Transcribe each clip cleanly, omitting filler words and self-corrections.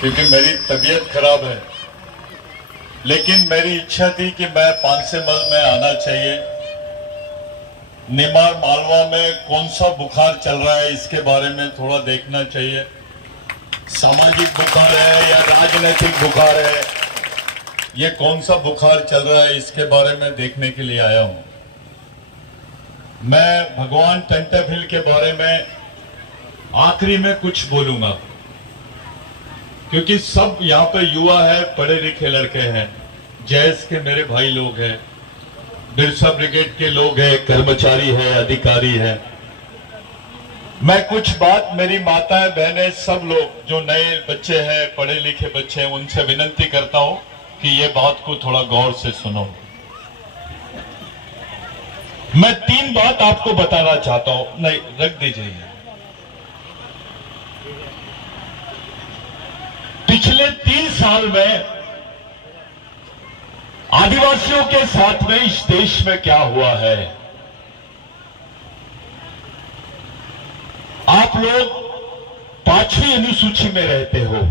क्योंकि मेरी तबीयत खराब है, लेकिन मेरी इच्छा थी कि मैं पांसेमल में आना चाहिए। निमाड़ मालवा में कौन सा बुखार चल रहा है इसके बारे में थोड़ा देखना चाहिए। सामाजिक बुखार है या राजनीतिक बुखार है, ये कौन सा बुखार चल रहा है इसके बारे में देखने के लिए आया हूं। मैं भगवान टंटाभिल के बारे में आखिरी में कुछ बोलूंगा, क्योंकि सब यहाँ पे युवा है, पढ़े लिखे लड़के हैं, जैस के मेरे भाई लोग हैं, बिरसा ब्रिगेड के लोग हैं, कर्मचारी है, अधिकारी है। मैं कुछ बात मेरी माताएं बहनें सब लोग जो नए बच्चे हैं, पढ़े लिखे बच्चे हैं, उनसे विनती करता हूं कि ये बात को थोड़ा गौर से सुनो। मैं 3 बात आपको बताना चाहता हूं। नहीं, रख दीजिए। पिछले 3 साल में आदिवासियों के साथ में इस देश में क्या हुआ है। आप लोग 5वीं अनुसूची में रहते हो।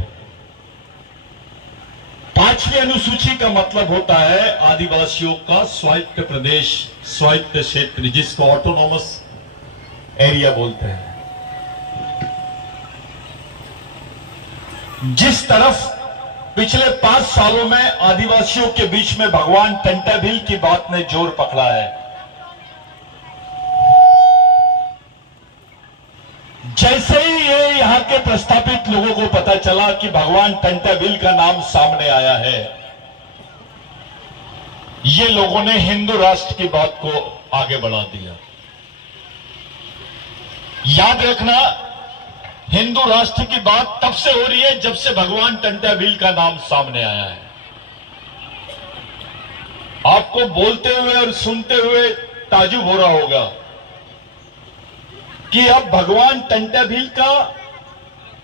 5वीं अनुसूची का मतलब होता है आदिवासियों का स्वायत्त प्रदेश, स्वायत्त क्षेत्र, जिसको ऑटोनॉमस एरिया बोलते हैं। जिस तरफ पिछले 5 सालों में आदिवासियों के बीच में भगवान टंटाभिल की बात ने जोर पकड़ा है, जैसे ही ये यहां के प्रस्थापित लोगों को पता चला कि भगवान टंटाभिल का नाम सामने आया है, ये लोगों ने हिंदू राष्ट्र की बात को आगे बढ़ा दिया। याद रखना, हिंदू राष्ट्र की बात तब से हो रही है जब से भगवान टंटाभिल का नाम सामने आया है। आपको बोलते हुए और सुनते हुए ताजुब हो रहा होगा कि अब भगवान टंटाभिल का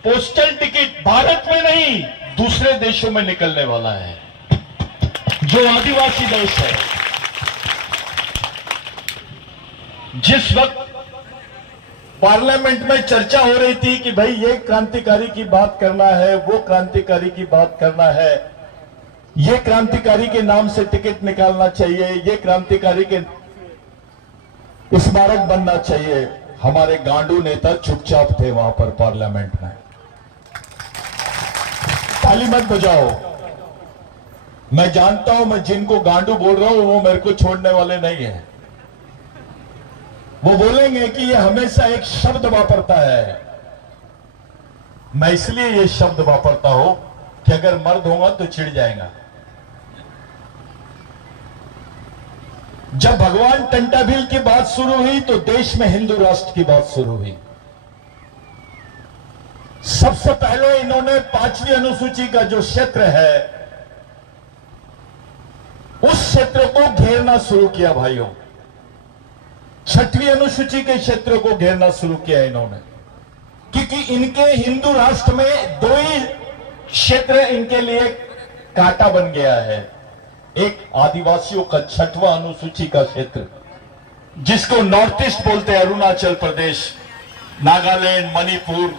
पोस्टल टिकट भारत में नहीं, दूसरे देशों में निकलने वाला है, जो आदिवासी देश है। जिस वक्त पार्लियामेंट में चर्चा हो रही थी कि भाई ये क्रांतिकारी की बात करना है, वो क्रांतिकारी की बात करना है, ये क्रांतिकारी के नाम से टिकट निकालना चाहिए, ये क्रांतिकारी के स्मारक बनना चाहिए, हमारे गांडू नेता चुपचाप थे वहां पर पार्लियामेंट में। ताली मत बजाओ। मैं जानता हूं, मैं जिनको गांडू बोल रहा हूं वो मेरे को छोड़ने वाले नहीं हैं। वो बोलेंगे कि ये हमेशा एक शब्द वापरता है। मैं इसलिए ये शब्द वापरता हूं कि अगर मर्द होगा तो चिढ़ जाएगा। जब भगवान टंटाभिल की बात शुरू हुई तो देश में हिंदू राष्ट्र की बात शुरू हुई। सबसे पहले इन्होंने 5वीं अनुसूची का जो क्षेत्र है, उस क्षेत्र को घेरना शुरू किया भाइयों। 6वीं अनुसूची के क्षेत्र को घेरना शुरू किया इन्होंने, क्योंकि इनके हिंदू राष्ट्र में 2 ही क्षेत्र इनके लिए कांटा बन गया है। एक आदिवासियों का 6वां अनुसूची का क्षेत्र, जिसको नॉर्थ ईस्ट बोलते हैं, अरुणाचल प्रदेश, नागालैंड, मणिपुर,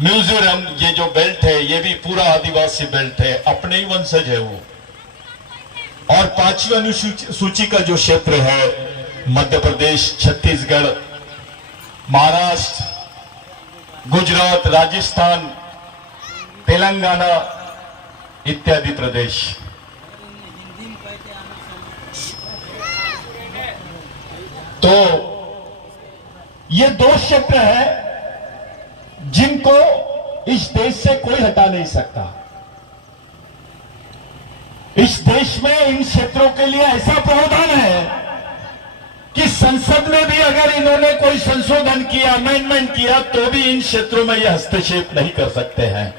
मिजोरम, ये जो बेल्ट है ये भी पूरा आदिवासी बेल्ट है, अपने ही वंशज है वो। और 5वीं अनुसूची का जो क्षेत्र है, मध्य प्रदेश, छत्तीसगढ़, महाराष्ट्र, गुजरात, राजस्थान, तेलंगाना इत्यादि प्रदेश। तो ये 2 क्षेत्र हैं जिनको इस देश से कोई हटा नहीं सकता। इस देश में इन क्षेत्रों के लिए ऐसा प्रावधान है कि संसद में भी अगर इन्होंने कोई संशोधन किया, अमेंडमेंट किया, तो भी इन क्षेत्रों में यह हस्तक्षेप नहीं कर सकते हैं।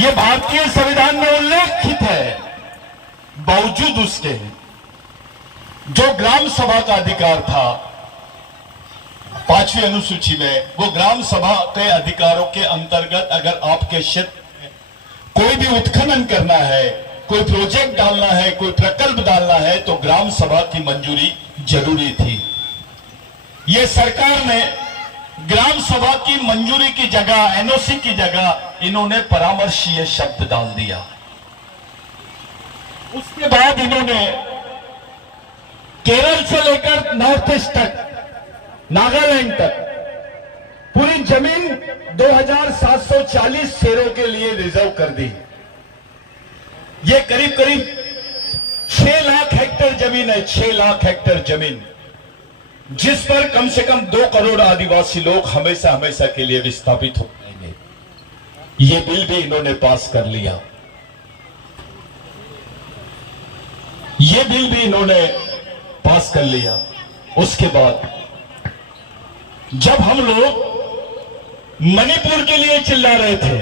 यह भारतीय संविधान में उल्लेखित है। बावजूद उसके जो ग्राम सभा का अधिकार था 5वीं अनुसूची में, वो ग्राम सभा के अधिकारों के अंतर्गत अगर आपके क्षेत्र में कोई भी उत्खनन करना है, कोई प्रोजेक्ट डालना है, कोई प्रकल्प डालना है, तो ग्राम सभा की मंजूरी जरूरी थी। ये सरकार ने ग्राम सभा की मंजूरी की जगह, एनओसी की जगह इन्होंने परामर्शीय शब्द डाल दिया। उसके बाद इन्होंने केरल से लेकर नॉर्थ ईस्ट तक, नागालैंड तक पूरी जमीन 2740 शेरों के लिए रिजर्व कर दी। ये करीब करीब 6 लाख हेक्टेयर जमीन है, 6 लाख हेक्टेयर जमीन, जिस पर कम से कम 2 करोड़ आदिवासी लोग हमेशा हमेशा के लिए विस्थापित हो जाएंगे। ये बिल भी इन्होंने पास कर लिया। ये बिल भी इन्होंने पास कर लिया। उसके बाद जब हम लोग मणिपुर के लिए चिल्ला रहे थे,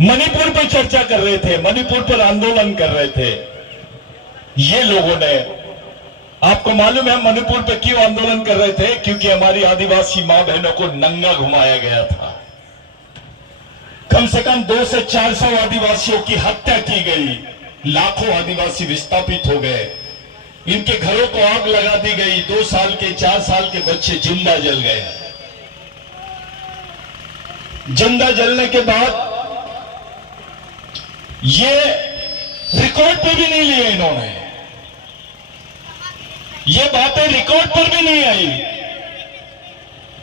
मणिपुर पर चर्चा कर रहे थे, मणिपुर पर आंदोलन कर रहे थे, ये लोगों ने, आपको मालूम है मणिपुर पे क्यों आंदोलन कर रहे थे? क्योंकि हमारी आदिवासी मां बहनों को नंगा घुमाया गया था। कम से कम 200 से 400 आदिवासियों की हत्या की गई, लाखों आदिवासी विस्थापित हो गए, इनके घरों को आग लगा दी गई, 2 साल के 4 साल के बच्चे जिंदा जल गए। जिंदा जलने के बाद ये रिकॉर्ड पे भी नहीं लिए इन्होंने, ये बातें रिकॉर्ड पर भी नहीं आई,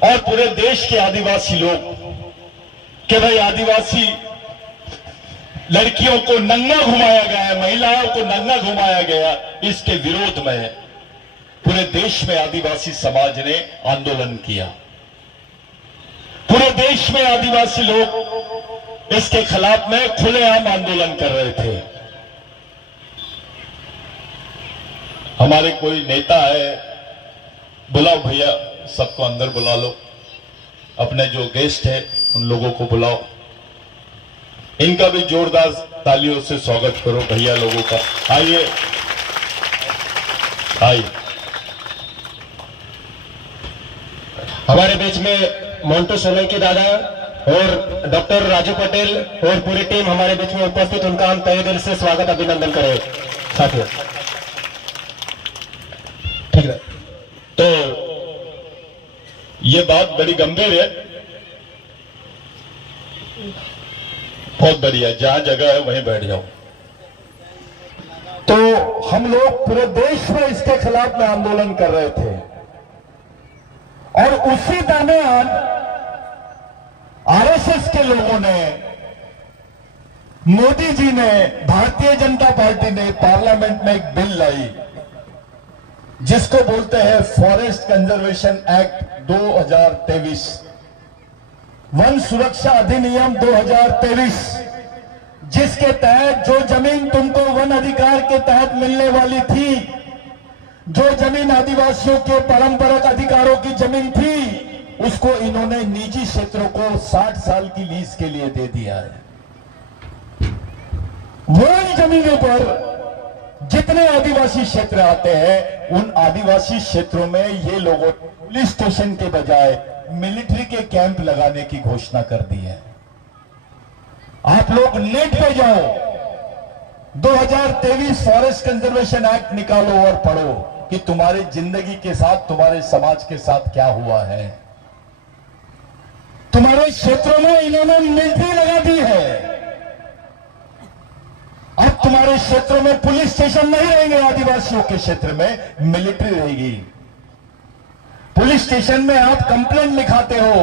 और पूरे देश के आदिवासी लोग कि भाई आदिवासी लड़कियों को नंगा घुमाया गया है, महिलाओं को नंगा घुमाया गया, इसके विरोध में पूरे देश में आदिवासी समाज ने आंदोलन किया। पूरे देश में आदिवासी लोग इसके खिलाफ में खुलेआम आंदोलन कर रहे थे। हमारे कोई नेता है, बुलाओ भैया, सबको अंदर बुला लो, अपने जो गेस्ट है उन लोगों को बुलाओ, इनका भी जोरदार तालियों से स्वागत करो भैया लोगों का। आइए आइए। हमारे बीच में मोंटू सोलंकी दादा और डॉक्टर राजू पटेल और पूरी टीम हमारे बीच में उपस्थित, उनका हम तहे दिल से स्वागत अभिनंदन करें साथियों। ठीक है, तो ये बात बड़ी गंभीर है, बहुत बढ़िया, जहां जगह है वहीं बैठ जाओ। तो हम लोग पूरे देश में इसके खिलाफ में आंदोलन कर रहे थे, और उसी दरमियान आरएसएस के लोगों ने, मोदी जी ने, भारतीय जनता पार्टी ने पार्लियामेंट में एक बिल लाई जिसको बोलते हैं फॉरेस्ट कंजर्वेशन एक्ट 2023, वन सुरक्षा अधिनियम 2023, जिसके तहत जो जमीन तुमको वन अधिकार के तहत मिलने वाली थी, जो जमीन आदिवासियों के परंपरागत अधिकारों की जमीन थी, उसको इन्होंने निजी क्षेत्रों को 60 साल की लीज के लिए दे दिया है। वो जमीनों पर जितने आदिवासी क्षेत्र आते हैं, उन आदिवासी क्षेत्रों में ये लोगों पुलिस स्टेशन के बजाय मिलिट्री के कैंप लगाने की घोषणा कर दी है। आप लोग नेट पे जाओ, 2023 फॉरेस्ट कंजर्वेशन एक्ट निकालो और पढ़ो कि तुम्हारी जिंदगी के साथ, तुम्हारे समाज के साथ क्या हुआ है। तुम्हारे क्षेत्रों में इन्होंने मिलिट्री लगा दी है। अब तुम्हारे क्षेत्रों में पुलिस स्टेशन नहीं रहेंगे, आदिवासियों के क्षेत्र में मिलिट्री रहेगी। पुलिस स्टेशन में आप कंप्लेंट लिखाते हो,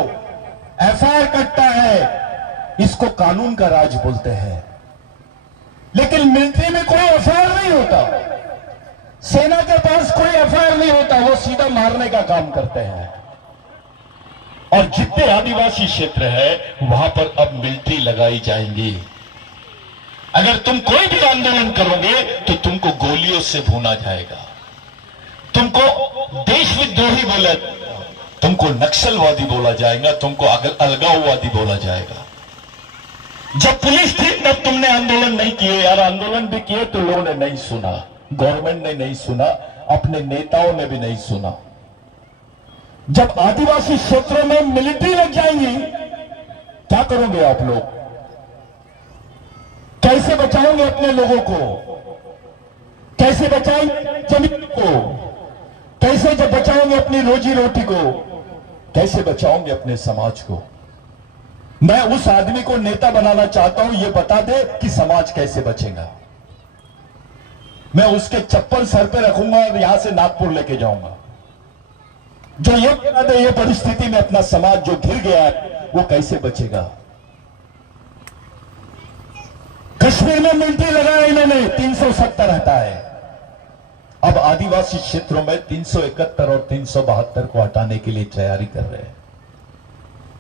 एफआईआर कटता है, इसको कानून का राज बोलते हैं। लेकिन मिलिट्री में कोई एफआईआर नहीं होता, सेना के पास कोई एफआईआर नहीं होता, वो सीधा मारने का काम करते हैं। और जितने आदिवासी क्षेत्र है वहां पर अब मिलिट्री लगाई जाएंगी। अगर तुम कोई भी आंदोलन करोगे तो तुमको गोलियों से भूना जाएगा, तुमको देशविद्रोही बोला, तुमको नक्सलवादी बोला जाएगा, तुमको अलगाववादी बोला जाएगा। जब पुलिस थी तब तुमने आंदोलन नहीं किए यार, आंदोलन भी किए तो लोगों ने नहीं सुना, गवर्नमेंट ने नहीं सुना, अपने नेताओं ने भी नहीं सुना। जब आदिवासी क्षेत्रों में मिलिट्री लग जाएंगी, क्या करोगे आप लोग? कैसे बचाओगे अपने लोगों को? कैसे बचाएंगे जमीन को? कैसे जब बचाओगे अपनी रोजी रोटी को? कैसे बचाओगे अपने समाज को? मैं उस आदमी को नेता बनाना चाहता हूं, यह बता दे कि समाज कैसे बचेगा। मैं उसके चप्पल सर पे रखूंगा और यहां से नागपुर लेके जाऊंगा। जो ये बता दे ये परिस्थिति में अपना समाज जो घिर गया है वो कैसे बचेगा। कश्मीर में मिलिट्री लगाया इन्होंने, 370 हटा है। अब आदिवासी क्षेत्रों में 371 और 372 को हटाने के लिए तैयारी कर रहे हैं।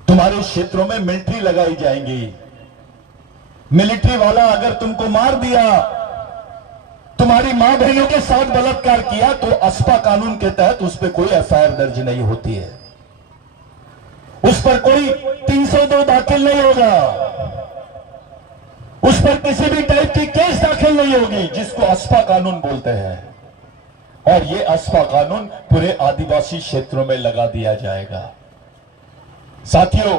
तुम्हारे क्षेत्रों में मिलिट्री लगाई जाएंगी। मिलिट्री वाला अगर तुमको मार दिया, तुम्हारी मां बहनों के साथ बलात्कार किया, तो अस्पा कानून के तहत उस पर कोई एफआईआर दर्ज नहीं होती है, उस पर कोई 302 दाखिल नहीं होगा, उस पर किसी भी टाइप की केस दाखिल नहीं होगी, जिसको अस्पा कानून बोलते हैं। और ये अस्पा कानून पूरे आदिवासी क्षेत्रों में लगा दिया जाएगा। साथियों,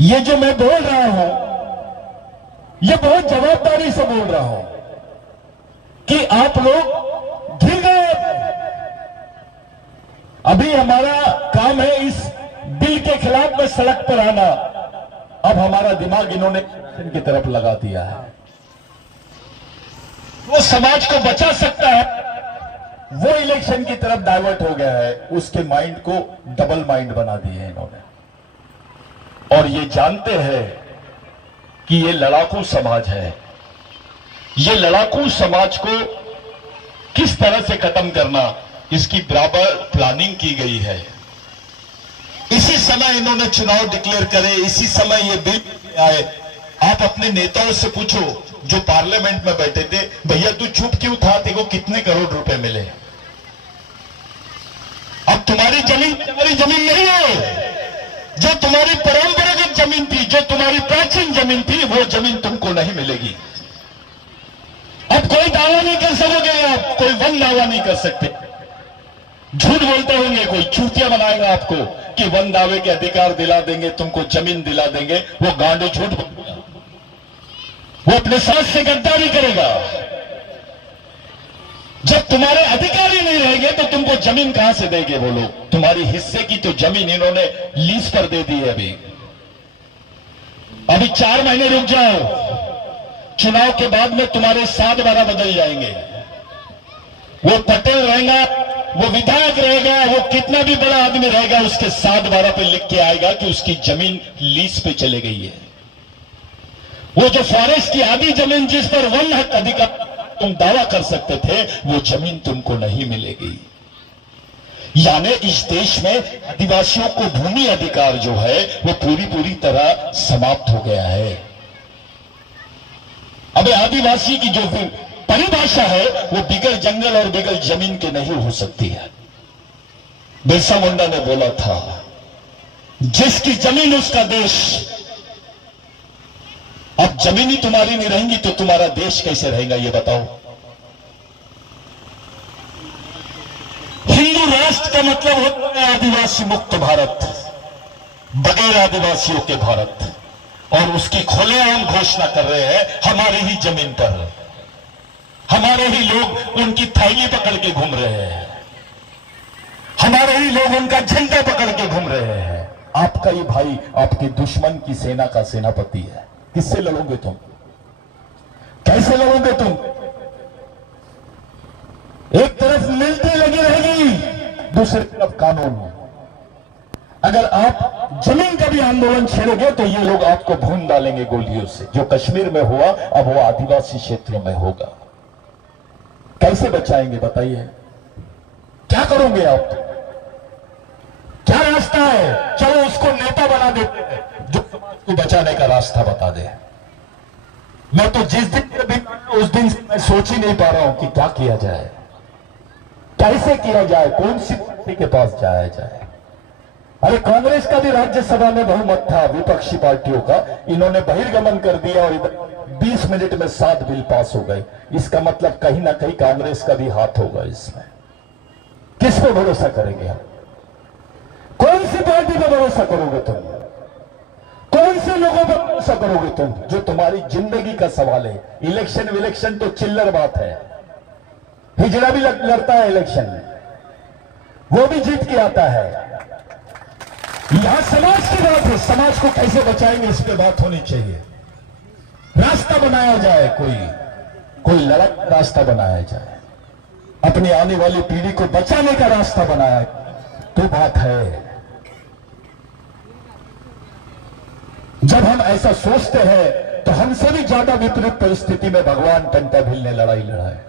ये जो मैं बोल रहा हूं, ये बहुत जवाबदारी से बोल रहा हूं कि आप लोग घिर गए। अभी हमारा काम है इस बिल के खिलाफ में सड़क पर आना। अब हमारा दिमाग इन्होंने की तरफ लगा दिया है। वो समाज को बचा सकता है, वो इलेक्शन की तरफ डाइवर्ट हो गया है। उसके माइंड को डबल माइंड बना दिए इन्होंने। और ये जानते हैं कि ये लड़ाकू समाज है। ये लड़ाकू समाज को किस तरह से खत्म करना, इसकी बराबर प्लानिंग की गई है। इसी समय इन्होंने चुनाव डिक्लेयर करे, इसी समय ये बिल आए। आप अपने नेताओं से पूछो जो पार्लियामेंट में बैठे थे, भैया तू चुप क्यों था, तेरे को कितने करोड़ रुपए मिले? अब तुम्हारी जमीन नहीं है। जो तुम्हारी परंपरागत जमीन थी, जो तुम्हारी प्राचीन जमीन थी, वो जमीन तुमको नहीं मिलेगी। अब कोई दावा नहीं कर सकोगे आप, कोई वन दावा नहीं कर सकते। झूठ बोलते होंगे, कोई चूतिया बनाएगा आपको कि वन दावे के अधिकार दिला देंगे, तुमको जमीन दिला देंगे। वो गांडू झूठ बोलेगा, वो अपने साथ से गद्दारी करेगा। जब तुम्हारे अधिकारी नहीं रहेंगे तो तुमको जमीन कहां से देंगे वो लोग? तुम्हारी हिस्से की तो जमीन इन्होंने लीज पर दे दी है। अभी 4 महीने रुक जाओ, चुनाव के बाद में तुम्हारे 7-12 बदल जाएंगे। वो पटेल रहेगा, वो विधायक रहेगा, वो कितना भी बड़ा आदमी रहेगा, उसके 7-12 पे लिख के आएगा कि उसकी जमीन लीज पे चले गई है। वो जो फॉरेस्ट की आधी जमीन जिस पर वन हक अधिकार तुम दावा कर सकते थे, वो जमीन तुमको नहीं मिलेगी। यानी इस देश में आदिवासियों को भूमि अधिकार जो है वो पूरी तरह समाप्त हो गया है। अब आदिवासी की जो परिभाषा है वो बिगड़ जंगल और बिगड़ जमीन के नहीं हो सकती है। बिरसा मुंडा ने बोला था, जिसकी जमीन उसका देश। अब जमीन ही तुम्हारी नहीं रहेंगी तो तुम्हारा देश कैसे रहेगा, ये बताओ। हिंदू राष्ट्र का मतलब होता है आदिवासी मुक्त भारत, बगैर आदिवासियों के भारत। और उसकी खुलेआम घोषणा कर रहे हैं हमारे ही जमीन पर। हमारे ही लोग उनकी थैली पकड़ के घूम रहे हैं, हमारे ही लोग उनका झंडा पकड़ के घूम रहे हैं। आपका ही भाई आपके दुश्मन की सेना का सेनापति है। किससे लड़ोगे तुम? कैसे लड़ोगे तुम? एक तरफ मिलिट्री लगी रहेगी, दूसरी तरफ कानून। अगर आप जमीन का भी आंदोलन छेड़ोगे तो ये लोग आपको भून डालेंगे गोलियों से। जो कश्मीर में हुआ अब वो आदिवासी क्षेत्रों में होगा। कैसे बचाएंगे बताइए? क्या करोगे आप? क्या रास्ता है? चलो उसको नेता बना देते हैं जो समाज को बचाने का रास्ता बता दे। मैं तो जिस दिन से भी उस दिन से मैं सोच ही नहीं पा रहा हूं कि क्या किया जाए, कैसे किया जाए, कौन सी पार्टी के पास जाया जाए। अरे कांग्रेस का भी राज्यसभा में बहुमत था विपक्षी पार्टियों का, इन्होंने बहिर्गमन कर दिया और इधर 20 मिनट में 7 बिल पास हो गए। इसका मतलब कहीं ना कहीं कांग्रेस का भी हाथ होगा इसमें। किस पे भरोसा करेंगे आप? कौन सी पार्टी पे भरोसा करोगे तुम? कौन से लोगों पर भरोसा करोगे तुम? जो तुम्हारी जिंदगी का सवाल है। इलेक्शन तो चिल्लर बात है। हिजड़ा भी लड़ता है इलेक्शन में, वो भी जीत के आता है। यहां समाज की बात है, समाज को कैसे बचाएंगे इस पे बात होनी चाहिए। रास्ता बनाया जाए, कोई लड़क रास्ता बनाया जाए, अपनी आने वाली पीढ़ी को बचाने का रास्ता बनाया तो बात है। जब हम ऐसा सोचते हैं तो हमसे भी ज्यादा विपरीत परिस्थिति में भगवान टंटाभिल ने लड़ाई लड़ा है।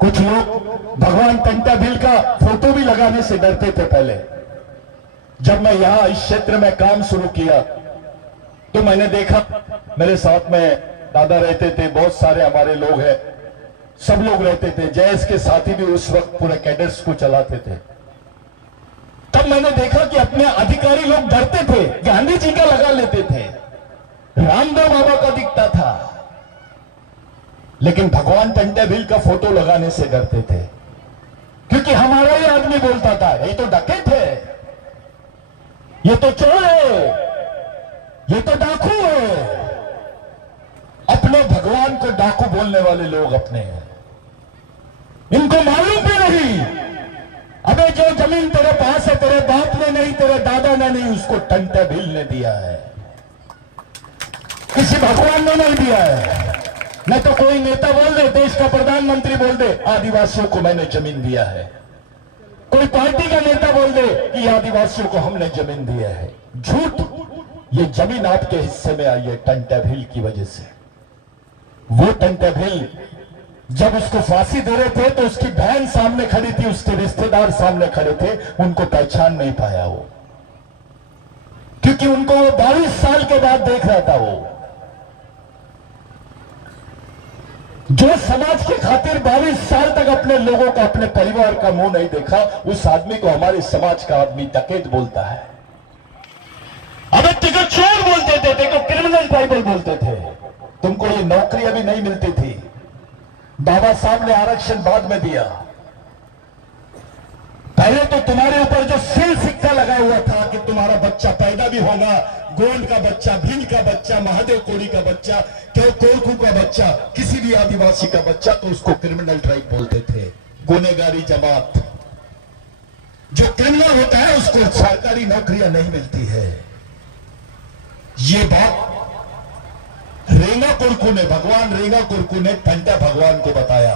कुछ लोग भगवान टंटाभिल का फोटो भी लगाने से डरते थे पहले। जब मैं यहां इस क्षेत्र में काम शुरू किया तो मैंने देखा, मेरे साथ में दादा रहते थे, बहुत सारे हमारे लोग हैं, सब लोग रहते थे। जयस के साथी भी उस वक्त पूरे कैडेट्स को चलाते थे। तब मैंने देखा कि अपने अधिकारी लोग डरते थे, गांधी जी का लगा लेते थे, रामदेव बाबा का दिखता था, लेकिन भगवान टंटाभिल का फोटो लगाने से डरते थे, क्योंकि हमारा ही आदमी बोलता था ये तो डकैत है, ये तो चोर है, ये तो डाकू है। अपने भगवान को डाकू बोलने वाले लोग अपने हैं, इनको मालूम भी नहीं। अबे जो जमीन तेरे पास है, तेरे बाप ने नहीं, तेरे दादा ने नहीं, उसको टंटाभिल ने दिया है, किसी भगवान ने नहीं दिया है। न तो कोई नेता बोल दे, देश का प्रधानमंत्री बोल दे आदिवासियों को मैंने जमीन दिया है, कोई पार्टी का नेता बोल दे कि आदिवासियों को हमने जमीन दिया है। झूठ। ये जमीन आपके हिस्से में आई है टंटाभिल की वजह से। वो टंटाभिल जब उसको फांसी दे रहे थे तो उसकी बहन सामने खड़ी थी, उसके रिश्तेदार सामने खड़े थे, उनको पहचान नहीं पाया वो, क्योंकि उनको वो 22 साल के बाद देख रहा था। वो जो समाज के खातिर 22 साल तक अपने लोगों का, अपने परिवार का मुंह नहीं देखा, उस आदमी को हमारे समाज का आदमी डकैत बोलता है। अबे तुझको चोर बोलते थे, तेरे को क्रिमिनल ट्राइबल बोलते थे। तुमको ये नौकरी अभी नहीं मिलती थी, बाबा साहब ने आरक्षण बाद में दिया। पहले तो तुम्हारे ऊपर जो सील सिक्का लगा हुआ था कि तुम्हारा बच्चा पैदा भी होगा, गोंड का बच्चा, भील का बच्चा, महादेव कोड़ी का बच्चा, कोरकू का बच्चा, किसी भी आदिवासी का बच्चा, तो उसको क्रिमिनल ट्राइब बोलते थे, गुनेगारी जमात। जो क्रिमिनल होता है उसको सरकारी नौकरियां नहीं मिलती है। ये बात रेंगा कुरकू ने, भगवान रेंगा कुरकू ने टंटा भगवान को बताया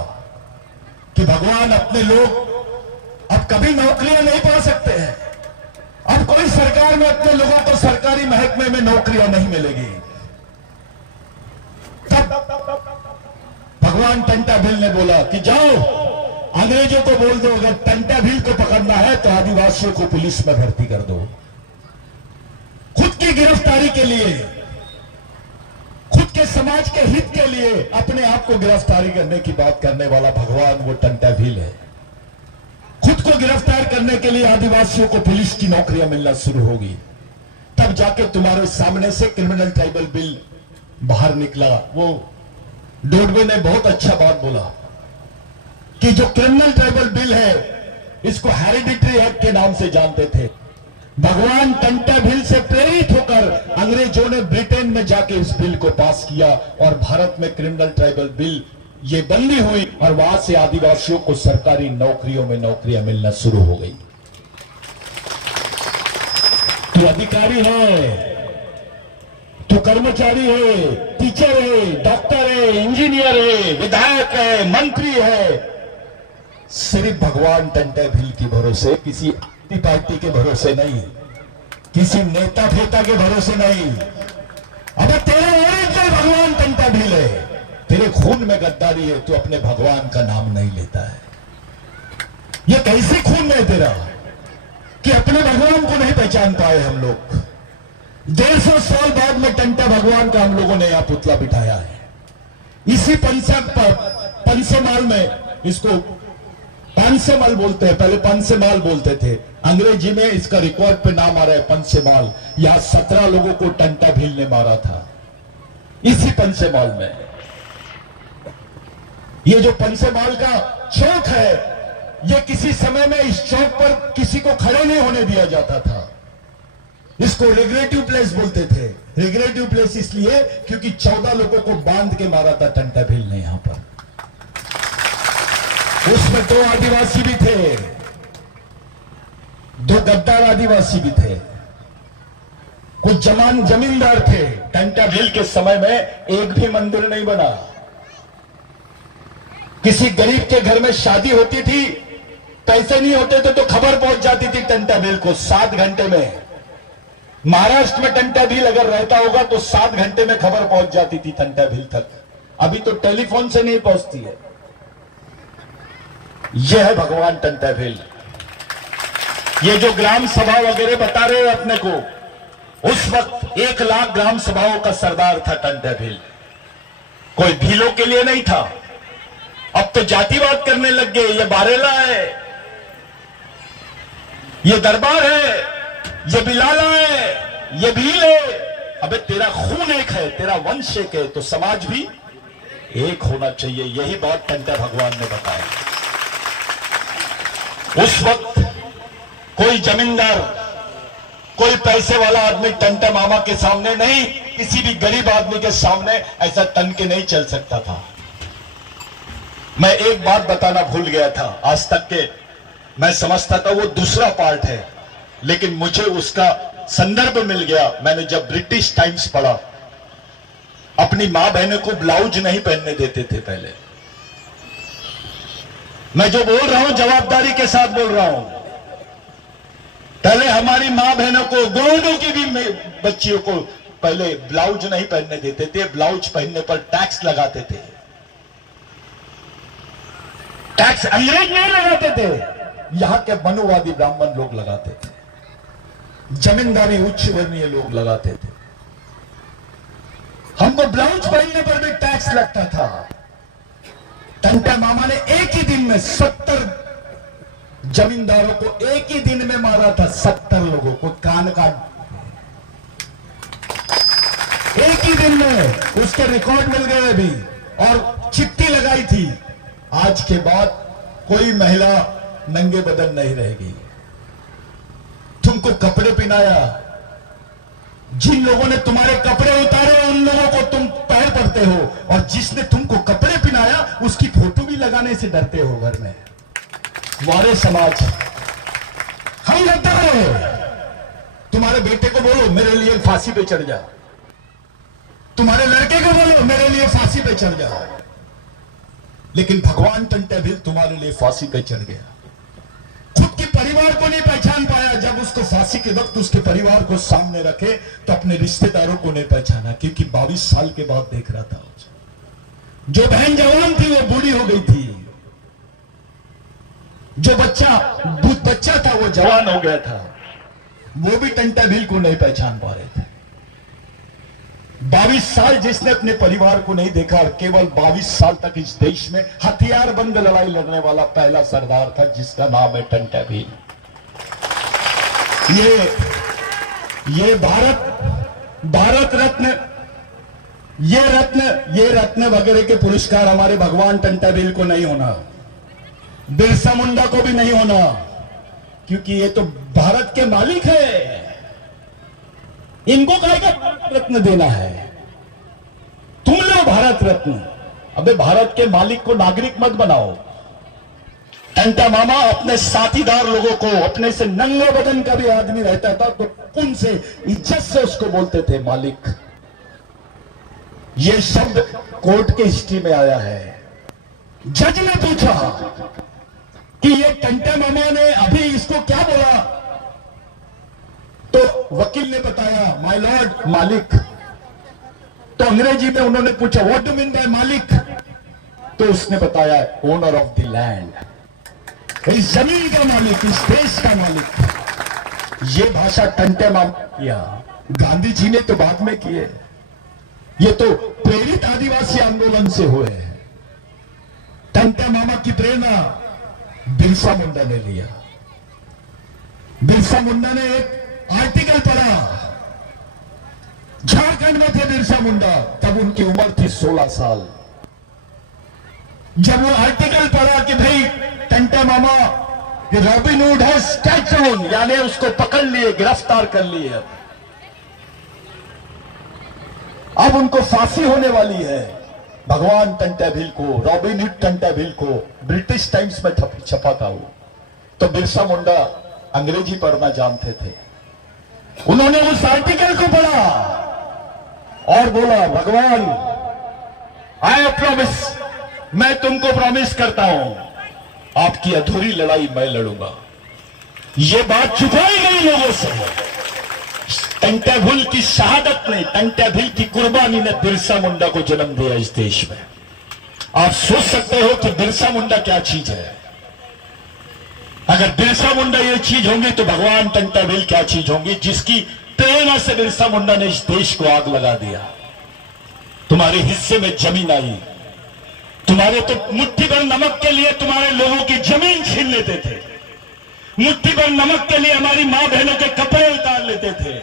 कि भगवान अपने लोग अब कभी नौकरियां नहीं पा सकते हैं, अब कोई सरकार में अपने लोगों को सरकारी महकमे में नौकरियां नहीं मिलेगी। तब भगवान टंटाभिल ने बोला कि जाओ अंग्रेजों को बोल दो अगर टंटाभिल को पकड़ना है तो आदिवासियों को पुलिस में भर्ती कर दो। खुद की गिरफ्तारी के लिए, खुद के समाज के हित के लिए अपने आप को गिरफ्तारी करने की बात करने वाला भगवान वो टंटाभिल है। खुद को गिरफ्तार करने के लिए आदिवासियों को पुलिस की नौकरियां मिलना शुरू होगी, तब जाके तुम्हारे सामने से क्रिमिनल ट्राइबल बिल बाहर निकला। वो डोडवे ने बहुत अच्छा बात बोला कि जो क्रिमिनल ट्राइबल बिल है इसको हेरिडिटरी एक्ट के नाम से जानते थे। भगवान टंटाभिल से प्रेरित होकर अंग्रेजों ने ब्रिटेन में जाके इस बिल को पास किया और भारत में क्रिमिनल ट्राइबल बिल ये बंदी हुई और वहां से आदिवासियों को सरकारी नौकरियों में नौकरियां मिलना शुरू हो गई। तू अधिकारी है, तू कर्मचारी है, टीचर है, डॉक्टर है, इंजीनियर है, विधायक है, मंत्री है, सिर्फ भगवान टंटाभिल के भरोसे, किसी पार्टी के भरोसे नहीं, किसी नेता फेता के भरोसे नहीं। अब तेरा ओरिजिनल भगवान टंटाभिल है, तेरे खून में गद्दारी है, तू अपने भगवान का नाम नहीं लेता है। ये कैसे खून में है तेरा कि अपने भगवान को नहीं पहचान पाए हम लोग। 150 साल बाद में टंटा भगवान का हम लोगों ने यहां पुतला बिठाया है। इसी पंचमाल में, इसको पंचमाल बोलते हैं, पहले पंचमाल बोलते थे, अंग्रेजी में इसका रिकॉर्ड पे नाम आ रहा है पंचमाल। यहां 17 लोगों को टंटाभिल ने मारा था इसी पंचमाल में। ये जो पंचमाल का चौक है, ये किसी समय में इस चौक पर किसी को खड़े नहीं होने दिया जाता था। इसको रिग्रेटिव प्लेस बोलते थे। रिग्रेटिव प्लेस इसलिए क्योंकि 14 लोगों को बांध के मारा था टंटाभिल ने यहां पर। उसमें 2 आदिवासी भी थे, दो गद्दार आदिवासी भी थे, कुछ जमींदार थे। टंटा भील के समय में एक भी मंदिर नहीं बना। किसी गरीब के घर में शादी होती थी, पैसे नहीं होते थे तो खबर पहुंच जाती थी टंटा भील को 7 घंटे में। महाराष्ट्र में टंटा भील अगर रहता होगा तो 7 घंटे में खबर पहुंच जाती थी टंटा भील तक। अभी तो टेलीफोन से नहीं पहुंचती है। यह है भगवान टंटा भील। ये जो ग्राम सभा वगैरह बता रहे हैं अपने को, उस वक्त 1 लाख ग्राम सभाओं का सरदार था टंटा भील। कोई भीलों के लिए नहीं था। अब तो जातिवाद करने लग गए। ये बारेला है, ये दरबार है, ये बिलाला है, ये भील है। अबे तेरा खून एक है, तेरा वंश एक है, तो समाज भी एक होना चाहिए। यही बात टंटा भगवान ने बताया। उस वक्त कोई जमींदार, कोई पैसे वाला आदमी टंटा मामा के सामने नहीं, किसी भी गरीब आदमी के सामने ऐसा तन के नहीं चल सकता था। मैं एक बात बताना भूल गया था। आज तक के मैं समझता था वो दूसरा पार्ट है, लेकिन मुझे उसका संदर्भ मिल गया। मैंने जब ब्रिटिश टाइम्स पढ़ा, अपनी मां बहनों को ब्लाउज नहीं पहनने देते थे पहले। मैं जो बोल रहा हूं जवाबदारी के साथ बोल रहा हूं। पहले हमारी मां बहनों को, गोंडों की भी बच्चियों को पहले ब्लाउज नहीं पहनने देते थे। ब्लाउज पहनने पर टैक्स लगाते थे। टैक्स अंग्रेज नहीं लगाते थे, यहां के मनुवादी ब्राह्मण लोग लगाते थे, जमींदारी उच्च वर्णीय लोग लगाते थे। हमको ब्लाउज पहनने पर भी टैक्स लगता था। टंटा मामा ने एक ही दिन में 70 जमींदारों को एक ही दिन में मारा था। 70 लोगों को कान काट, एक ही दिन में। उसके रिकॉर्ड मिल गए अभी, और चिट्ठी लगाई थी, आज के बाद कोई महिला नंगे बदन नहीं रहेगी। तुमको कपड़े पहनाया, जिन लोगों ने तुम्हारे कपड़े उतारे उन लोगों को तुम पैर पड़ते हो, और जिसने तुमको कपड़े पहनाया उसकी फोटो भी लगाने से डरते हो घर में। वारे समाज, हम गद्दार हैं। तुम्हारे बेटे को बोलो मेरे लिए फांसी पे चढ़ जा, तुम्हारे लड़के को बोलो मेरे लिए फांसी पे चढ़ जा, लेकिन भगवान टंटा भील तुम्हारे लिए फांसी पे चढ़ गया। खुद के परिवार को नहीं पहचान पाया। जब उसको फांसी के वक्त उसके परिवार को सामने रखे तो अपने रिश्तेदारों को नहीं पहचाना, क्योंकि 22 साल के बाद देख रहा था। जो बहन जवान थी वो बूढ़ी हो गई थी, जो बच्चा था वो जवान हो गया था। वो भी टंटा भील को नहीं पहचान पा रहे थे। 22 साल जिसने अपने परिवार को नहीं देखा, और केवल 22 साल तक इस देश में हथियार बंद लड़ाई लड़ने वाला पहला सरदार था, जिसका नाम है टंटा भील। ये भारत रत्न, ये रत्न वगैरह के पुरस्कार हमारे भगवान टंटा भील को नहीं होना, बिरसा मुंडा को भी नहीं होना, क्योंकि ये तो भारत के मालिक है। इनको काहे का भारत रत्न देना है? तुम लो भारत रत्न। अबे भारत के मालिक को नागरिक मत बनाओ। टंटा मामा अपने साथीदार लोगों को, अपने से नंगे बदन का भी आदमी रहता था तो उनसे इज्जत से उसको बोलते थे मालिक। ये शब्द कोर्ट के हिस्ट्री में आया है। जज ने पूछा कि ये टंटा मामा ने अभी इसको क्या बोला, तो वकील ने बताया माय लॉर्ड, मालिक। तो अंग्रेजी में उन्होंने पूछा व्हाट डू मीन बाय मालिक, तो उसने बताया ओनर ऑफ द लैंड, इस जमीन का मालिक, इस देश का मालिक। ये भाषा टंटे मामा किया, गांधी जी ने तो बाद में किए। ये तो प्रेरित आदिवासी आंदोलन से हुए। टंटे मामा की प्रेरणा बिरसा मुंडा ने लिया। बिरसा मुंडा ने एक आर्टिकल पढ़ा, झारखंड में थे बिरसा मुंडा, तब उनकी उम्र थी 16 साल। जब वो आर्टिकल पढ़ा कि भाई टंटा मामा रॉबिन हुड हैज कैचन, यानी उसको पकड़ लिए, गिरफ्तार कर लिए, अब उनको फांसी होने वाली है। भगवान टंटा भील को, रॉबिन हुड टंटा भील को ब्रिटिश टाइम्स में छपा था वो। तो बिरसा मुंडा अंग्रेजी पढ़ना जानते थे। उन्होंने उस आर्टिकल को पढ़ा और बोला, भगवान आई प्रॉमिस, मैं तुमको प्रॉमिस करता हूं आपकी अधूरी लड़ाई मैं लड़ूंगा। ये बात छुपाई गई लोगों से। टंट्या भिल की शहादत ने, टंट्या भिल की कुर्बानी ने बिरसा मुंडा को जन्म दिया इस देश में। आप सोच सकते हो कि बिरसा मुंडा क्या चीज है। अगर बिरसा मुंडा ये चीज होंगी तो भगवान टंट्या भिल क्या चीज होंगी, जिसकी प्रेरणा से बिरसा मुंडा ने इस देश को आग लगा दिया। तुम्हारे हिस्से में जमीन आई, तुम्हारे तो मुट्ठी भर नमक के लिए तुम्हारे लोगों की जमीन छीन लेते थे, मुट्ठी भर नमक के लिए हमारी मां बहनों के कपड़े उतार लेते थे।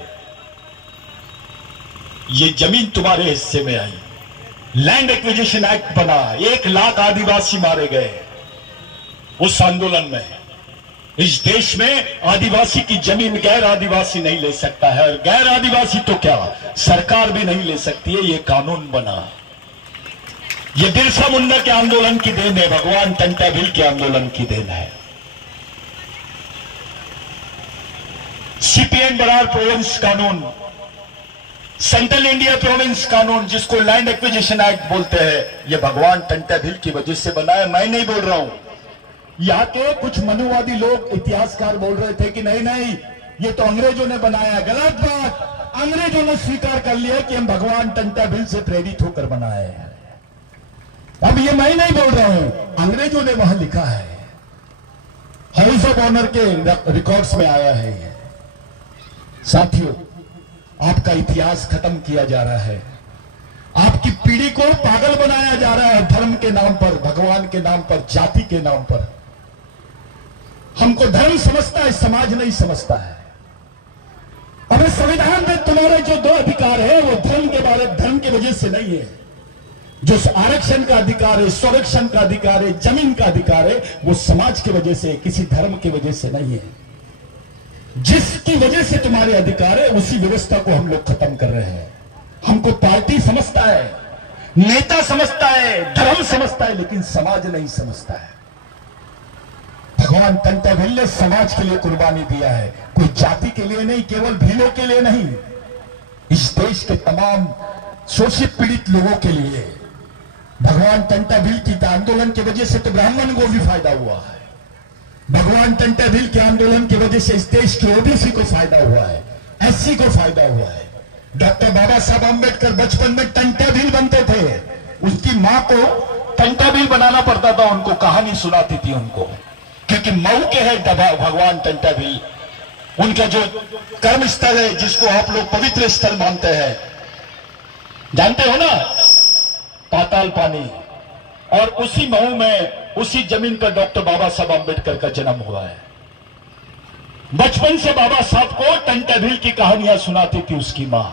ये जमीन तुम्हारे हिस्से में आई, लैंड एक्विजिशन एक्ट बना, 1 लाख आदिवासी मारे गए उस आंदोलन में। इस देश में आदिवासी की जमीन गैर आदिवासी नहीं ले सकता है, और गैर आदिवासी तो क्या सरकार भी नहीं ले सकती है। ये कानून बना, ये बिरसा मुंडा के आंदोलन की देन है, भगवान टंट्या भिल के आंदोलन की देन है। सीपीएन बरार प्रोविंस कानून, सेंट्रल इंडिया प्रोविंस कानून, जिसको लैंड एक्विजिशन एक्ट बोलते हैं, ये भगवान टंट्या भिल की वजह से बना है। मैं नहीं बोल रहा हूं। यहां के कुछ मनुवादी लोग, इतिहासकार बोल रहे थे कि नहीं नहीं ये तो अंग्रेजों ने बनाया। गलत बात। अंग्रेजों ने स्वीकार कर लिया कि हम भगवान टंट्या भिल से प्रेरित होकर बनाए हैं। अब ये मैं नहीं बोल रहा हूं, अंग्रेजों ने वहां लिखा है, हाउस ऑफ ऑनर के रिकॉर्ड्स में आया है ये। साथियों, आपका इतिहास खत्म किया जा रहा है, आपकी पीढ़ी को पागल बनाया जा रहा है, धर्म के नाम पर, भगवान के नाम पर, जाति के नाम पर। हमको धर्म समझता है, समाज नहीं समझता है। अब संविधान में तुम्हारे जो 2 अधिकार है वो धर्म के बारे, धर्म की वजह से नहीं है। जो आरक्षण का अधिकार है, संरक्षण का अधिकार है, जमीन का अधिकार है, वो समाज की वजह से, किसी धर्म की वजह से नहीं है। जिसकी वजह से तुम्हारे अधिकार है उसी व्यवस्था को हम लोग खत्म कर रहे हैं। हमको पार्टी समझता है, नेता समझता है, धर्म समझता है, लेकिन समाज नहीं समझता है। भगवान टंट्या भिल ने समाज के लिए कुर्बानी दिया है, कोई जाति के लिए नहीं, केवल भीलों के लिए नहीं, इस देश के तमाम शोषित पीड़ित लोगों के लिए। भगवान टंट्या भिल की आंदोलन की वजह से तो ब्राह्मण को भी फायदा हुआ है। भगवान टंट्या भिल के आंदोलन की वजह से इस देश के ओबीसी को फायदा हुआ है, एससी को फायदा हुआ है। डॉक्टर बाबा साहब आंबेडकर बचपन में टंट्या भिल बनते थे, उसकी मां को टंट्या भिल बनाना पड़ता था, उनको कहानी सुनाती थी उनको, क्योंकि मऊ के है भगवान टंट्या भिल। उनका जो कर्म स्थल है, जिसको आप लोग पवित्र स्थल मानते हैं, जानते हो ना, पाताल पानी, और उसी मऊ में, उसी जमीन पर डॉक्टर बाबा साहब आंबेडकर का जन्म हुआ है। बचपन से बाबा साहब को टंट्या भिल की कहानियां सुनाती थी उसकी मां।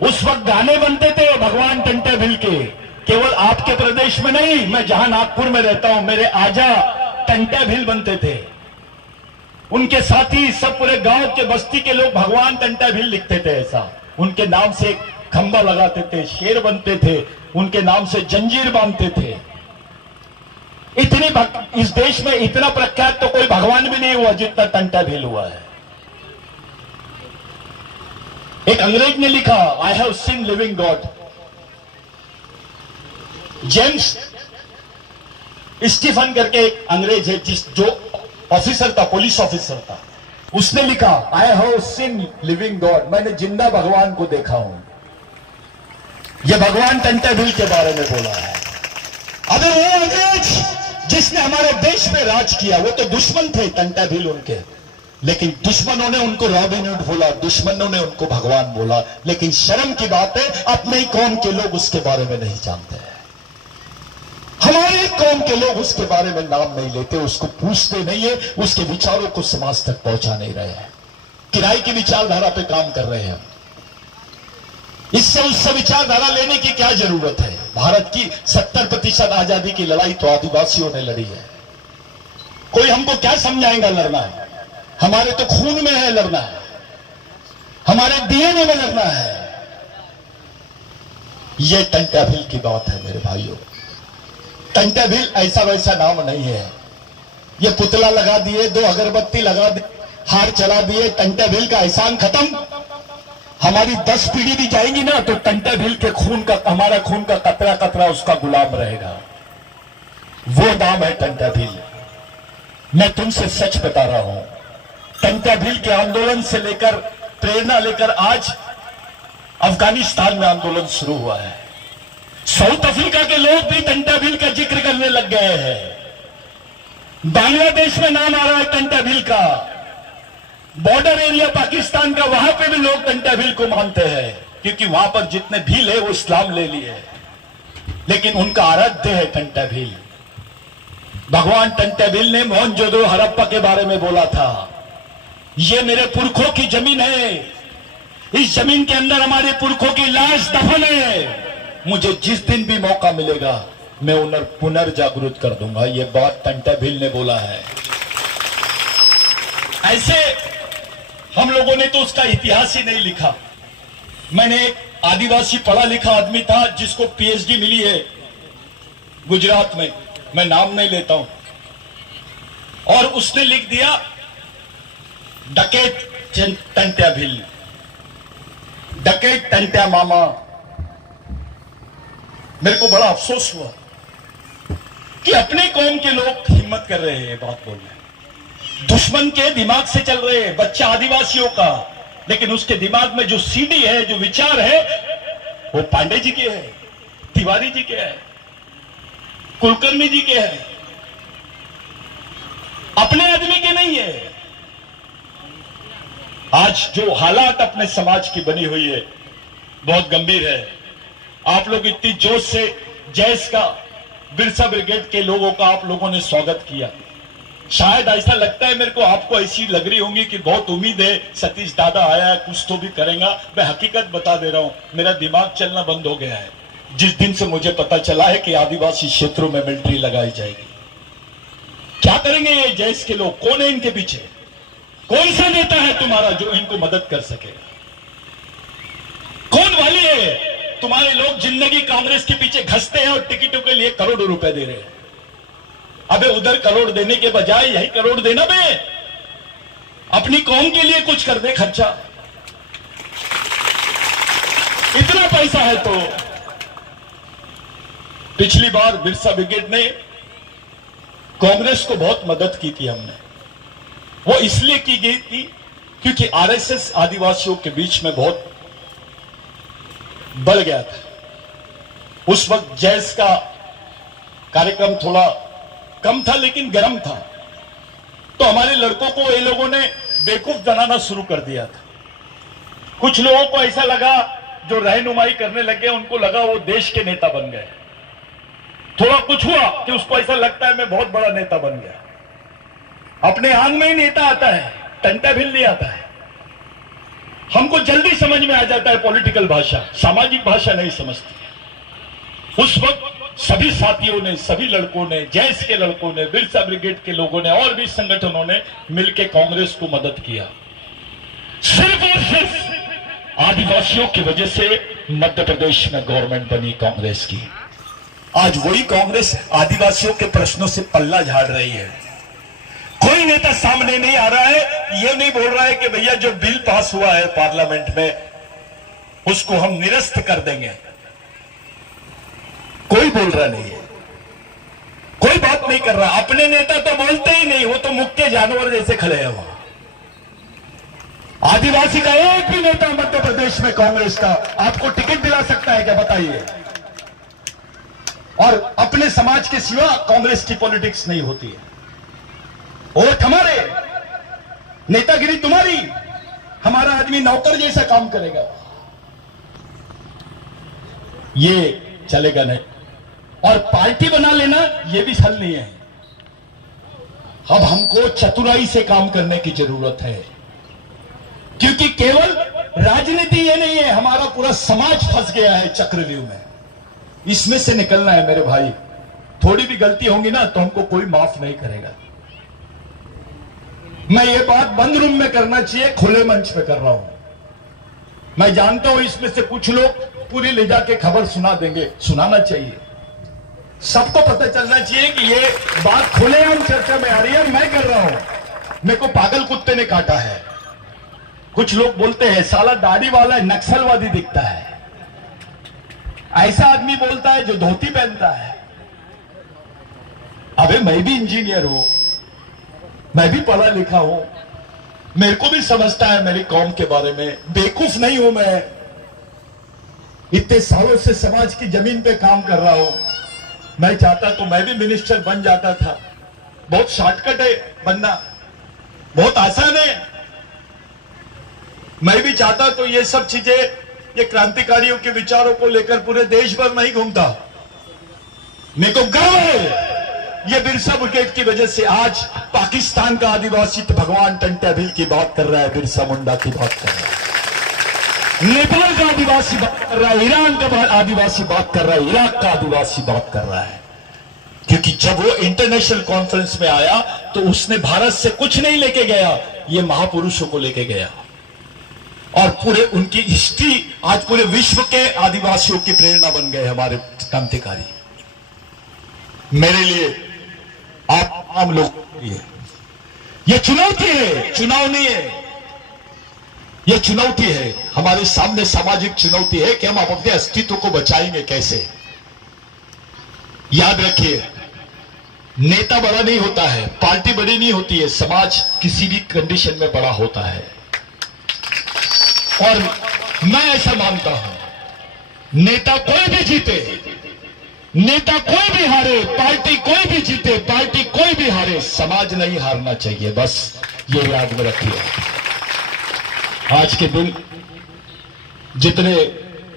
उस वक्त गाने बनते थे भगवान टंट्या भिल के, केवल आपके प्रदेश में नहीं, मैं जहां नागपुर में रहता हूं, मेरे आजा टंट्या भिल बनते थे। उनके साथी सब पूरे गांव के बस्ती के लोग भगवान टंट्या भिल लिखते थे। ऐसा उनके नाम से खंबा लगाते थे, शेर बनते थे, उनके नाम से जंजीर बांधते थे। इतनी इस देश में इतना प्रख्यात तो कोई भगवान भी नहीं हुआ जितना टंट्या भिल हुआ है। एक अंग्रेज ने लिखा, I have seen living God. James Stephen करके एक अंग्रेज है, जो ऑफिसर था, पुलिस ऑफिसर था, उसने लिखा, I have seen living God, मैंने जिंदा भगवान को देखा हूं। यह भगवान टंट्या भिल के बारे में बोला है। अबे वो अंग्रेज जिसने हमारे देश में राज किया, वो तो दुश्मन थे टंट्या भिल उनके, लेकिन दुश्मनों ने उनको रॉबिन हुड बोला, दुश्मनों ने उनको भगवान बोला। लेकिन शर्म की बात है, अपने ही कौम के लोग उसके बारे में नहीं जानते हैं। हमारे कौम के लोग उसके बारे में नाम नहीं लेते, उसको पूछते नहीं है, उसके विचारों को समाज तक पहुंचा नहीं रहे हैं। किराए की विचारधारा पे काम कर रहे हैं। इससे उससे विचारधारा लेने की क्या जरूरत है? भारत की 70% आजादी की लड़ाई तो आदिवासियों ने लड़ी है। कोई हमको क्या समझाएगा लड़ना है? हमारे तो खून में है लड़ना है, हमारे डीएनए में लड़ना है। यह टंट्या भिल की बात है मेरे भाइयों। टंट्या भिल ऐसा वैसा नाम नहीं है। ये पुतला लगा दिए, 2 अगरबत्ती लगा दी, हार चला दिए, टंटा भील का एहसान खत्म। हमारी 10 पीढ़ी भी जाएंगी ना तो टंटा भील के खून का, हमारा खून का कतरा कतरा उसका गुलाम रहेगा। वो नाम है टंटा भील। मैं तुमसे सच बता रहा हूं, टंटा भील के आंदोलन से लेकर प्रेरणा लेकर आज अफगानिस्तान में आंदोलन शुरू हुआ है। साउथ अफ्रीका के लोग भी टंटा भील का जिक्र करने लग गए हैं। बांग्लादेश में नाम आ रहा है टंटा भील का। बॉर्डर एरिया पाकिस्तान का, वहां पे भी लोग टंटा भील को मानते हैं, क्योंकि वहां पर जितने भील है वो इस्लाम ले लिए, लेकिन उनका आराध्य है टंटा भील। भगवान टंटा भील ने मोहनजोदड़ो हड़प्पा के बारे में बोला था, ये मेरे पुरखों की जमीन है, इस जमीन के अंदर हमारे पुरखों की लाश दफन है, मुझे जिस दिन भी मौका मिलेगा मैं उन्हें पुनर्जागृत कर दूंगा। ये बात टंटा भील ने बोला है। ऐसे हम लोगों ने तो उसका इतिहास ही नहीं लिखा। मैंने एक आदिवासी पढ़ा लिखा आदमी था जिसको पीएचडी मिली है गुजरात में, मैं नाम नहीं लेता हूं, और उसने लिख दिया डकैत टंट्या भील, डकैत टंट्या मामा। मेरे को बड़ा अफसोस हुआ कि अपने कौम के लोग हिम्मत कर रहे हैं ये बात बोलने, दुश्मन के दिमाग से चल रहे हैं, बच्चा आदिवासियों का, लेकिन उसके दिमाग में जो सीडी है, जो विचार है, वो पांडे जी के है, तिवारी जी के है, कुलकर्णी जी के है, अपने आदमी के नहीं है। आज जो हालात अपने समाज की बनी हुई है बहुत गंभीर है। आप लोग इतनी जोश से जैस का, बिरसा ब्रिगेड के लोगों का आप लोगों ने स्वागत किया। शायद ऐसा लगता है मेरे को, आपको ऐसी लग रही होंगी कि बहुत उम्मीद है सतीश दादा आया है कुछ तो भी करेगा। मैं हकीकत बता दे रहा हूं, मेरा दिमाग चलना बंद हो गया है जिस दिन से मुझे पता चला है कि आदिवासी क्षेत्रों में मिलिट्री लगाई जाएगी। क्या करेंगे ये जैस के लोग? कौन है इनके पीछे? कौन सा नेता है तुम्हारा जो इनको मदद कर सकेगा? कौन वाली है? तुम्हारे लोग जिंदगी कांग्रेस के पीछे घसते हैं और टिकटों के लिए करोड़ों रुपए दे रहे हैं। अबे उधर करोड़ देने के बजाय यही करोड़ देना बे, अपनी कौम के लिए कुछ कर दे खर्चा। इतना पैसा है तो। पिछली बार बिरसा ब्रिगेड ने कांग्रेस को बहुत मदद की थी हमने। वो इसलिए की गई थी क्योंकि आरएसएस आदिवासियों के बीच में बहुत बढ़ गया था। उस वक्त जैस का कार्यक्रम थोड़ा कम था लेकिन गर्म था, तो हमारे लड़कों को ये लोगों ने बेवकूफ बनाना शुरू कर दिया था। कुछ लोगों को ऐसा लगा, जो रहनुमाई करने लगे उनको लगा वो देश के नेता बन गए। थोड़ा कुछ हुआ कि उसको ऐसा लगता है मैं बहुत बड़ा नेता बन गया। अपने आंग में ही नेता आता है, टंटा भील नहीं आता है। हमको जल्दी समझ में आ जाता है पॉलिटिकल भाषा, सामाजिक भाषा नहीं समझती। उस वक्त सभी साथियों ने, सभी लड़कों ने, जैस के लड़कों ने, बिरसा ब्रिगेड के लोगों ने और भी संगठनों ने मिलकर कांग्रेस को मदद किया। सिर्फ और सिर्फ आदिवासियों की वजह से मध्य प्रदेश में गवर्नमेंट बनी कांग्रेस की। आज वही कांग्रेस आदिवासियों के प्रश्नों से पल्ला झाड़ रही है। कोई नेता सामने नहीं आ रहा है, ये नहीं बोल रहा है कि भैया जो बिल पास हुआ है पार्लियामेंट में उसको हम निरस्त कर देंगे। कोई बोल रहा नहीं है, कोई बात नहीं कर रहा। अपने नेता तो बोलते ही नहीं, वो तो मुक्के जानवर जैसे खड़े हैं वहां। आदिवासी का एक भी नेता मध्य प्रदेश में कांग्रेस का आपको टिकट दिला सकता है क्या? बताइए। और अपने समाज के सिवा कांग्रेस की पॉलिटिक्स नहीं होती है। वोट हमारे, नेतागिरी तुम्हारी, हमारा आदमी नौकर जैसा काम करेगा, ये चलेगा नहीं। और पार्टी बना लेना ये भी हल नहीं है। अब हमको चतुराई से काम करने की जरूरत है, क्योंकि केवल राजनीति ये नहीं है, हमारा पूरा समाज फंस गया है चक्रव्यूह में। इसमें से निकलना है मेरे भाई। थोड़ी भी गलती होगी ना तो हमको कोई माफ नहीं करेगा। मैं ये बात बंद रूम में करना चाहिए, खुले मंच पे कर रहा हूं। मैं जानता हूं इसमें से कुछ लोग पूरी ले जाके खबर सुना देंगे, सुनाना चाहिए। सबको पता चलना चाहिए कि ये बात खुलेआम चर्चा में आ रही है, मैं कर रहा हूं। मेरे को पागल कुत्ते ने काटा है। कुछ लोग बोलते हैं साला दाढ़ी वाला है, नक्सलवादी दिखता है। ऐसा आदमी बोलता है जो धोती पहनता है। अबे मैं भी इंजीनियर हूं, मैं भी पढ़ा लिखा हूं, मेरे को भी समझता है मेरी कौम के बारे में। बेवकूफ नहीं हूं मैं। इतने सालों से समाज की जमीन पे काम कर रहा हूं। मैं चाहता तो मैं भी मिनिस्टर बन जाता था। बहुत शॉर्टकट है बनना, बहुत आसान है। मैं भी चाहता तो ये सब चीजें, ये क्रांतिकारियों के विचारों को लेकर पूरे देश भर नहीं घूमता। मेरे को गर्व है ये बिरसा ब्रिगेड की वजह से। आज पाकिस्तान का आदिवासी तो भगवान टंट्या भील की बात कर रहा है, बिरसा मुंडा की बात कर रहा है, नेपाल का आदिवासी बात कर रहा है, ईरान का आदिवासी बात कर रहा है, इराक का आदिवासी बात कर रहा है। क्योंकि जब वो इंटरनेशनल कॉन्फ्रेंस में आया तो उसने भारत से कुछ नहीं लेके गया, ये महापुरुषों को लेके गया। और पूरे उनकी हिस्ट्री आज पूरे विश्व के आदिवासियों की प्रेरणा बन गए हमारे क्रांतिकारी। मेरे लिए, आप आम लोगों के लिए यह चुनौती है, चुनाव नहीं है। यह चुनौती है, हमारे सामने सामाजिक चुनौती है कि हम अपने अस्तित्व को बचाएंगे कैसे। याद रखिए, नेता बड़ा नहीं होता है, पार्टी बड़ी नहीं होती है, समाज किसी भी कंडीशन में बड़ा होता है। और मैं ऐसा मानता हूं, नेता कोई भी जीते, नेता कोई भी हारे, पार्टी कोई भी जीते, पार्टी कोई भी हारे, समाज नहीं हारना चाहिए। बस ये याद में रखिए। आज के दिन जितने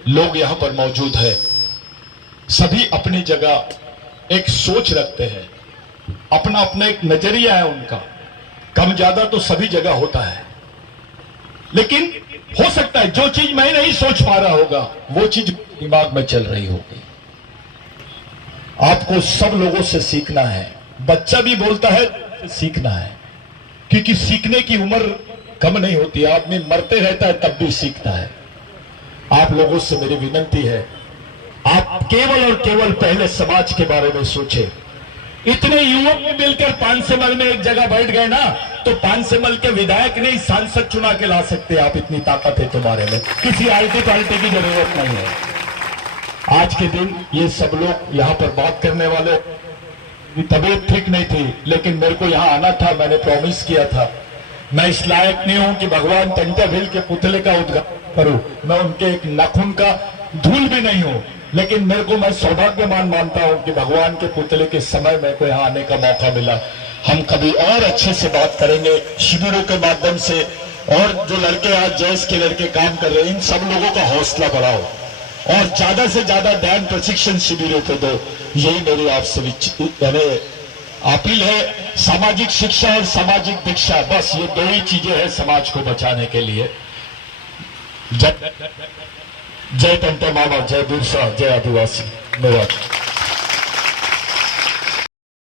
लोग यहां पर मौजूद हैं, सभी अपनी जगह एक सोच रखते हैं, अपना अपना एक नजरिया है उनका। कम ज्यादा तो सभी जगह होता है, लेकिन हो सकता है जो चीज मैं नहीं सोच पा रहा होगा वो चीज दिमाग में चल रही होगी। आपको सब लोगों से सीखना है। बच्चा भी बोलता है सीखना है, क्योंकि सीखने की उम्र कम नहीं होती। आदमी मरते रहता है तब भी सीखता है। आप लोगों से मेरी विनती है, आप केवल और केवल पहले समाज के बारे में सोचें। इतने युवक मिलकर पानसेमल में एक जगह बैठ गए ना, तो पानसेमल के विधायक नहीं सांसद चुना के ला सकते आप। इतनी ताकत है तुम्हारे में, किसी आईटी पार्टी की जरूरत नहीं है। आज के दिन ये सब लोग यहाँ पर बात करने वाले, तबीयत ठीक नहीं थी, लेकिन मेरे को यहाँ आना था। मैंने प्रॉमिस किया था, मैं इस लायक नहीं हूं कि भगवान टंट्या भील के पुतले का उद्घाटन करूं। मैं उनके एक नाखून का धूल भी नहीं हूं, लेकिन मेरे को, मैं सौभाग्यवान मानता हूं कि भगवान के पुतले के समय मेरे को यहाँ आने का मौका मिला। हम कभी और अच्छे से बात करेंगे शिविरों के माध्यम से। और जो लड़के आज जैस के लड़के काम कर रहे हैं, इन सब लोगों का हौसला बढ़ाओ और ज्यादा से ज्यादा ध्यान प्रशिक्षण शिविरों पे दो। यही मेरी आपसे अपील है। सामाजिक शिक्षा और सामाजिक दीक्षा, बस ये दो ही चीजें हैं समाज को बचाने के लिए। जय टंट्या मामा, जय बिरसा, जय आदिवासी। धन्यवाद।